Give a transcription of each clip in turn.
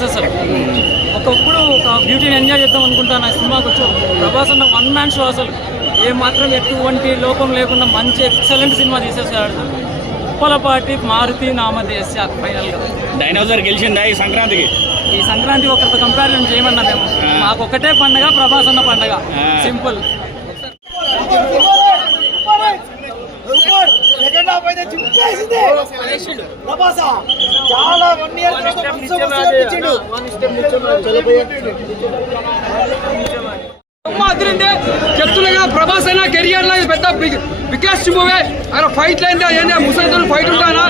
Chance అసలు. ఒకప్పుడు ఒక బ్యూటీని ఎంజాయ్ చేద్దాం అనుకుంటాను ఆ సినిమాకి వచ్చి ప్రభాస్ అన్న వన్ మ్యాన్ షో అసలు ఏ మాత్రం ఎటువంటి లోపం లేకుండా మంచి ఎక్సలెంట్ సినిమా తీసేసాడు. ఉప్పలపాటి మారుతి నామదేశ ఫైనల్గా డైనోసార్ గెలిచిందా ఈ సంక్రాంతికి? ఈ సంక్రాంతి ఒకరితో కంపారిజన్ చేయమన్నా మేము, మాకు ఒకటే పండగ ప్రభాస్ అన్న పండగ, సింపుల్. చెప్తున్నా ప్రభాస్ అయినా కెరియర్ లో పెద్ద బిగ్గెస్ట్ మూవీ. అక్కడ ఫైట్ ఏంటి ముసలితో ఫైట్ ఉంటానా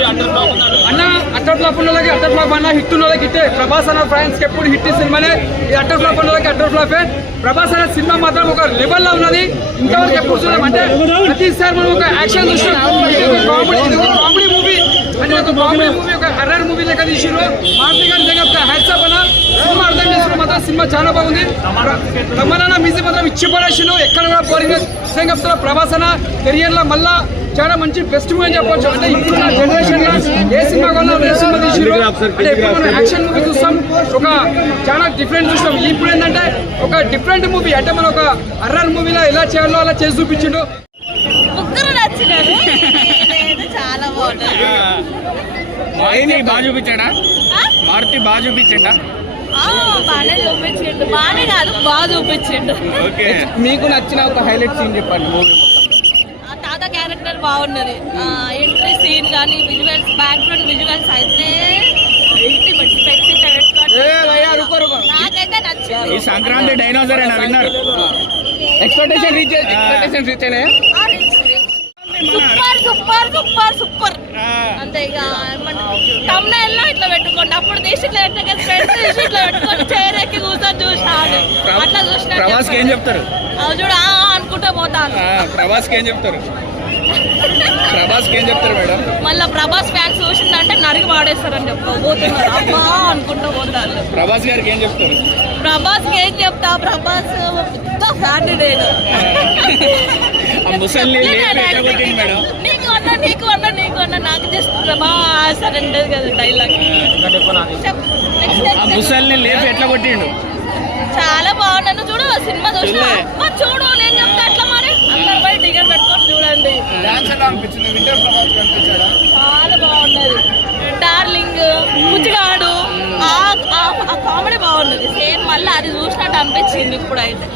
అన్న, అట్టర్ ఫ్లాప్ ఉన్నోళ్ళకి అట్టర్ ఫ్లాప్ అన్న, హిట్ ఉన్నోళ్ళకి హిట్టే. ప్రభాస్ అన్న ఫ్యాన్స్ ఎప్పుడు హిట్ సినిమానే. ఈ అట్టర్ ఫ్లాప్ ఉన్నోళ్ళకి అట్టర్ ఫ్లాపే. ప్రభాస్ అన్న సినిమా మాత్రం ఒక లెవెల్ లో ఉన్నది. ఇంతవరకు ఎప్పుడు చూద్దాం అంటే ప్రతిసారి మనం ఒక యాక్షన్ చూస్తాం, కామెడీ మూవీ అంటే ఒక కామెడీ మూవీ, ఒక హర్రర్ మూవీ లెక్క తీసిరు. మారుతి గారి దగ్గర హ్యాట్సాప్ అన్న, సినిమా అర్థం చేసుకున్న మాత్రం సినిమా చాలా బాగుంది. తమన్నా మ్యూజిక్ మాత్రం ఇచ్చి పడేసిను, ఎక్కడ కూడా బోరింగ్ చెప్తున్నా. ప్రభాస్ అన్న కెరియర్ లో మళ్ళా చాలా మంచి బెస్ట్ మూవీ అని చెప్పొచ్చు. అంటే ఇప్పుడు జనరేషన్ లో ఏ సినిమా కొన్నా ఏ సినిమా తీసిరు అంటే ఎప్పుడు మనం యాక్షన్ మూవీ చూస్తాం, ఒక చాలా డిఫరెంట్ చూస్తాం. ఇప్పుడు ఏంటంటే ఒక డిఫరెంట్ మూవీ, అంటే మనం ఒక హర్రర్ మూవీలో ఎలా చేయాలో అలా చేసి చూపించిండు. చాలా బాగుంటుంది. బాగా చూపించాడా మారుతి? బాగా చూపించాడా? బాగానే చూపించిండు, బాగానే కాదు బాగా చూపించిండు. మీకు నచ్చిన ఒక హైలైట్ సీన్ చెప్పండి మూవీ మొత్తం. తాత క్యారెక్టర్ బాగున్నది, ఎంట్రీ సీన్ కానీ విజువల్స్, బ్యాక్గ్రౌండ్ విజువల్స్ అయితే నాకైతే నచ్చింది. ఈ సంక్రాంతి డైనోసార్ విన్నారు. ఎక్స్పెక్టేషన్ రీచ్ అయినా సూపర్ సూపర్ సూపర్ సూపర్ అంతే. ఇక తమ్నైల్ లో ఇట్లా పెట్టుకోండి, అప్పుడు తీసి ఇట్లా ఇట్లా పెట్టుకొని చేరెక్కి కూర్చొని చూసినాడు. అట్లా చూసిన ప్రభాస్ ఏం చెప్తారు? అవి చూడ అనుకుంటా పోతాను. ప్రభాస్ ఏం చెప్తారు? ప్రభాస్ ఏం చెప్తారు మేడం? మళ్ళీ ప్రభాస్ ఫ్యాన్స్ చూసిందంటే నరికి వాడేస్తారని చెప్పబోతున్నారు. అమ్మా అనుకుంటా పోతారు. ప్రభాస్ గారికి ఏం చెప్తారు? ప్రభాస్ ఏం చెప్తా, ప్రభాస్ ఫ్యాన్ నేను. నీకు అన్న నాకు జస్ట్ ప్రభాస్ అని అంటది కదా డైలాగ్. ముసల్ని లేపి ఎట్లా కొట్టిండు? చాలా బాగున్నాను. చూడు సినిమా చూసినా చూడు, నేను చెప్తా అట్లా మరి అందరు పోయి టికెట్ పెట్టుకొని చూడండి. చాలా బాగున్నది. డార్లింగ్, పుచ్చిగాడు, ఆ కామెడీ బాగున్నది. సేమ్ మళ్ళీ అది చూసినట్టు అనిపించింది ఇప్పుడైతే.